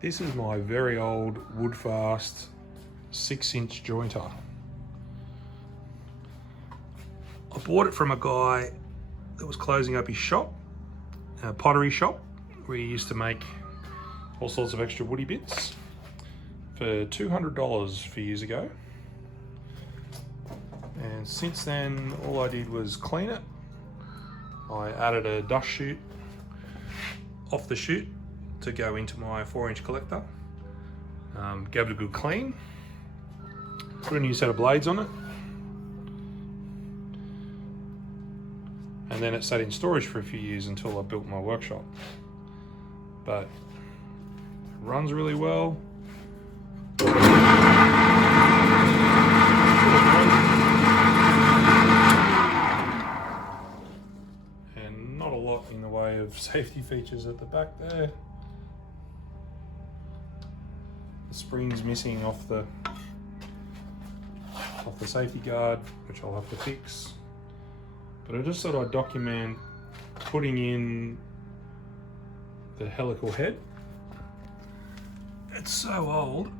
This is my very old Woodfast 6-inch jointer. I bought it from a guy that was closing up his shop, a pottery shop, where he used to make all sorts of extra woody bits for $200 a few years ago. And since then, all I did was clean it. I added a dust chute off the chute to go into my 4-inch collector. Gave it a good clean. Put a new set of blades on it. And then it sat in storage for a few years until I built my workshop. But it runs really well. And not a lot in the way of safety features at the back there. The spring's missing off the safety guard, which I'll have to fix. But I just thought I'd document putting in the helical head. It's so old,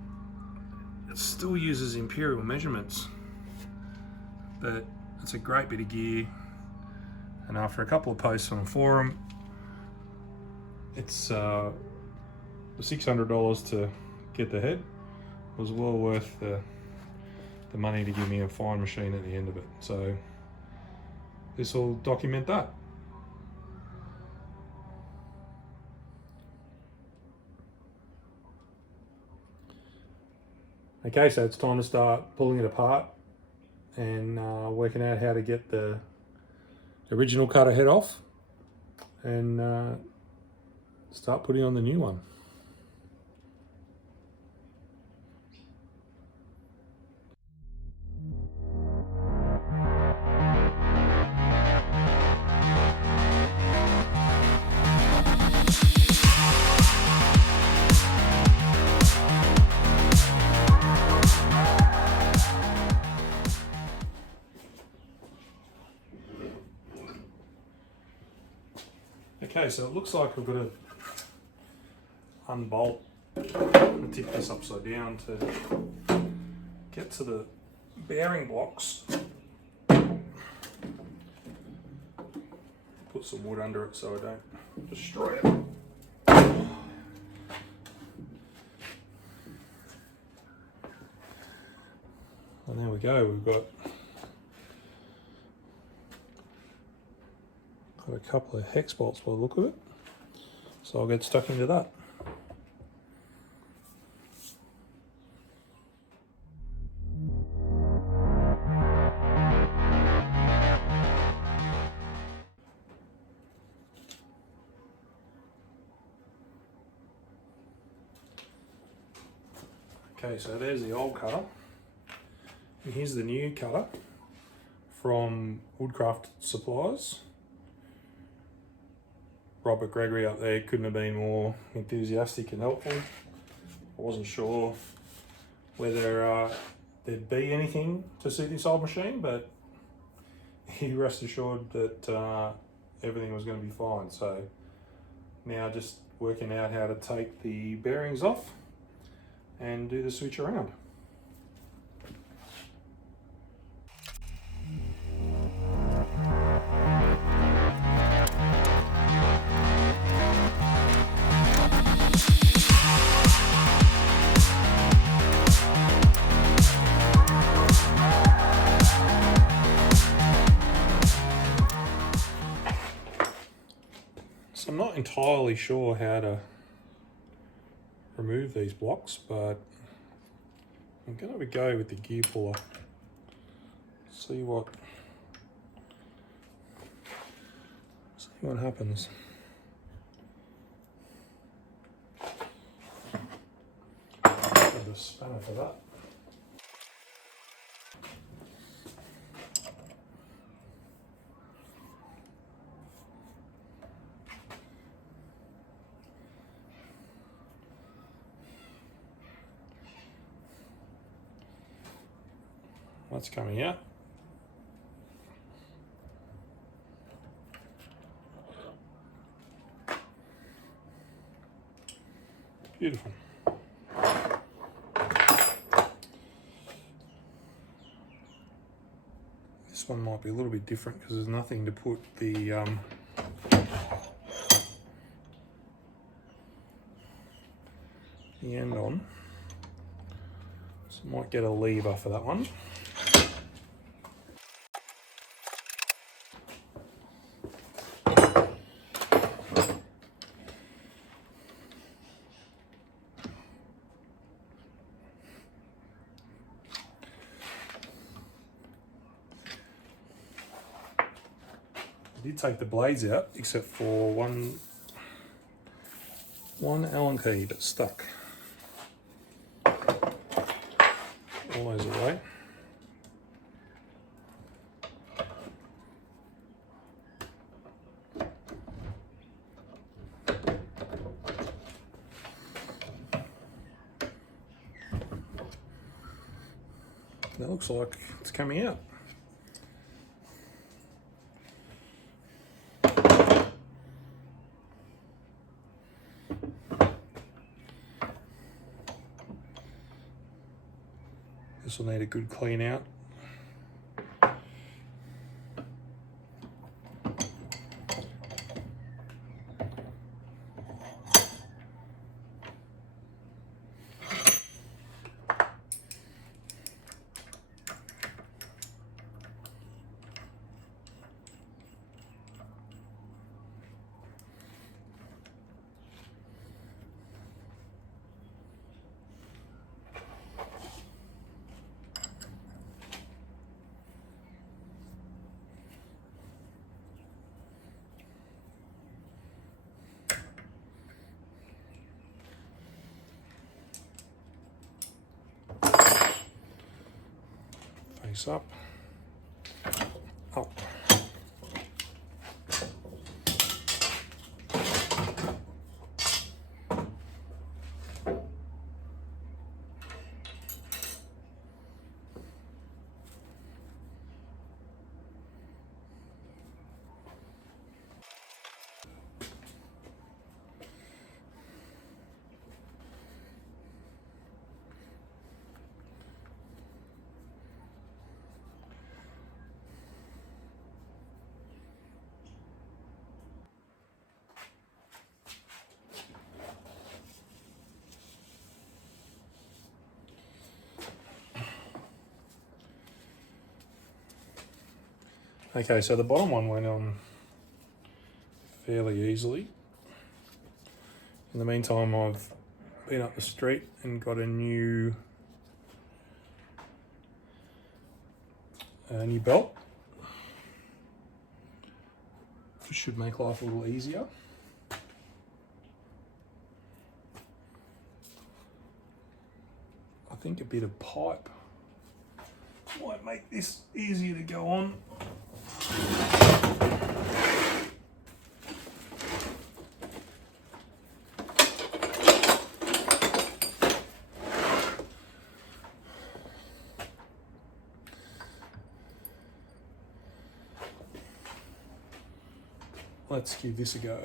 it still uses imperial measurements, but it's a great bit of gear. And after a couple of posts on the forum, it's $600 to get the head. It was well worth the money to give me a fine machine at the end of it. So this will document that. Okay, so it's time to start pulling it apart and working out how to get the original cutter head off and start putting on the new one. Okay, so it looks like I've got to unbolt and tip this upside down to get to the bearing blocks. Put some wood under it so I don't destroy it. And there we go, we've got a couple of hex bolts by the look of it, so I'll get stuck into that. Okay, so there's the old cutter, and here's the new cutter from Woodcraft Supplies. Robert Gregory up there couldn't have been more enthusiastic and helpful. I wasn't sure whether there'd be anything to suit this old machine, but he rest assured that everything was going to be fine. So now just working out how to take the bearings off and do the switch around. So I'm not entirely sure how to remove these blocks, but I'm going to go with the gear puller. See what happens. Have the spanner for that. That's coming out. Beautiful. This one might be a little bit different because there's nothing to put the end on. So I might get a lever for that one. I did take the blades out, except for one Allen key that's stuck. All those away. That looks like it's coming out. This will need a good clean out. Face up, up. Okay, so the bottom one went on fairly easily. In the meantime, I've been up the street and got a new belt. This should make life a little easier. I think a bit of pipe might make this easier to go on. Let's give this a go.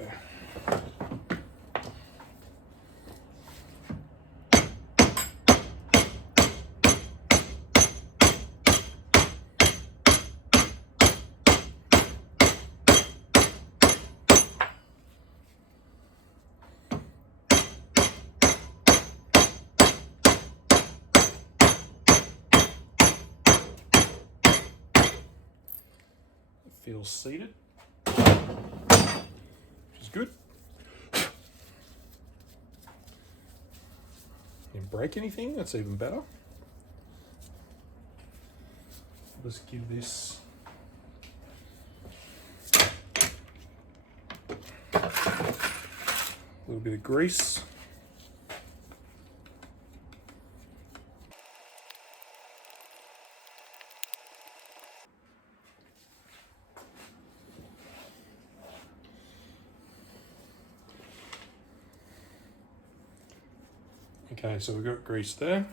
It feels seated, which is good. Didn't break anything, that's even better. Let's give this a little bit of grease. Okay, so we've got grease there.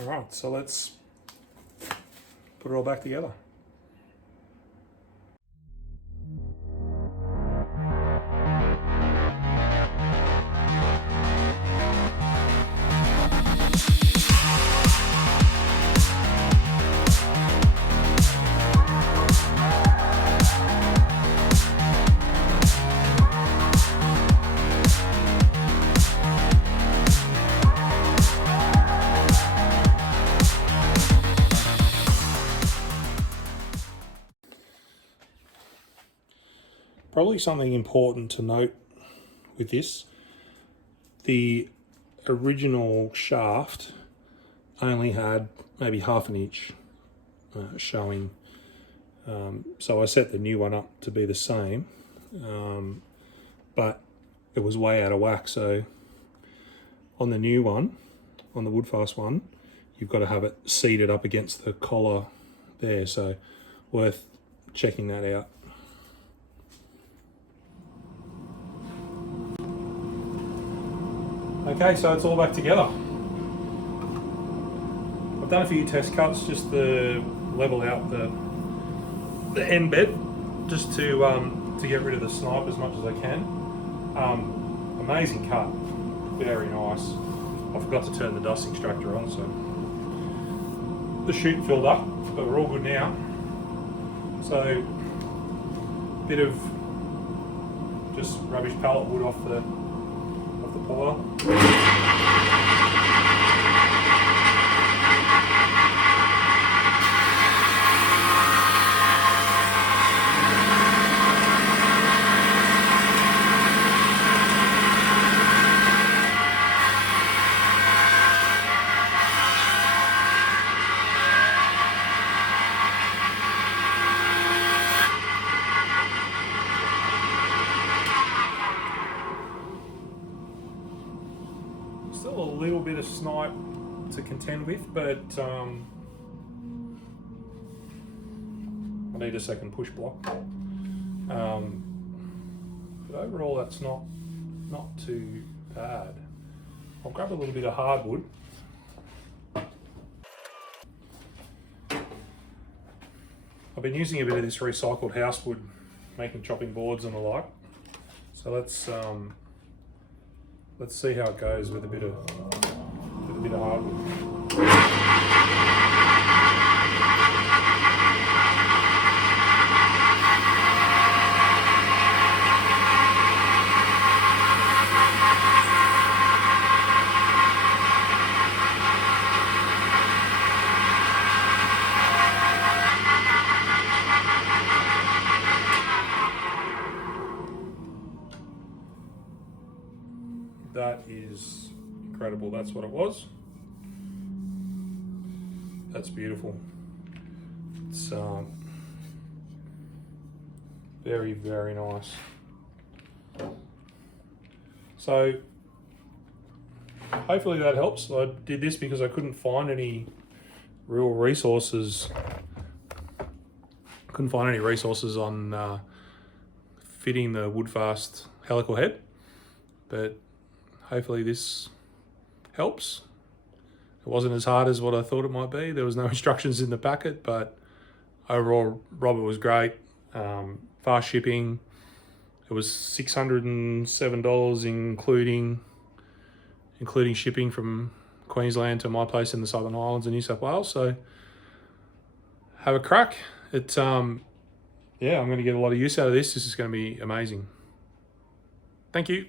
All right, so let's put it all back together. Probably something important to note with this, the original shaft only had maybe half an inch showing. So I set the new one up to be the same, but it was way out of whack. So on the new one, on the Woodfast one, you've got to have it seated up against the collar there. So worth checking that out. Okay, so it's all back together. I've done a few test cuts just to level out the end bed, just to get rid of the snipe as much as I can. Amazing cut, very nice. I forgot to turn the dust extractor on, so the chute filled up, but we're all good now. So, bit of just rubbish pallet wood off the pile. Still a little bit of snipe to contend with, but I need a second push block. But overall, that's not too bad. I'll grab a little bit of hardwood. I've been using a bit of this recycled housewood, making chopping boards and the like. So let's see how it goes with a bit of hardwood. That is incredible. That's what it was. That's beautiful. It's very, very nice. So hopefully that helps. I did this because I couldn't find any real resources. Couldn't find any resources on fitting the Woodfast helical head, but hopefully this helps. It wasn't as hard as what I thought it might be. There was no instructions in the packet, but overall, Robert was great. Fast shipping. It was $607, including shipping from Queensland to my place in the Southern Highlands of New South Wales. So have a crack. It's yeah, I'm going to get a lot of use out of this. This is going to be amazing. Thank you.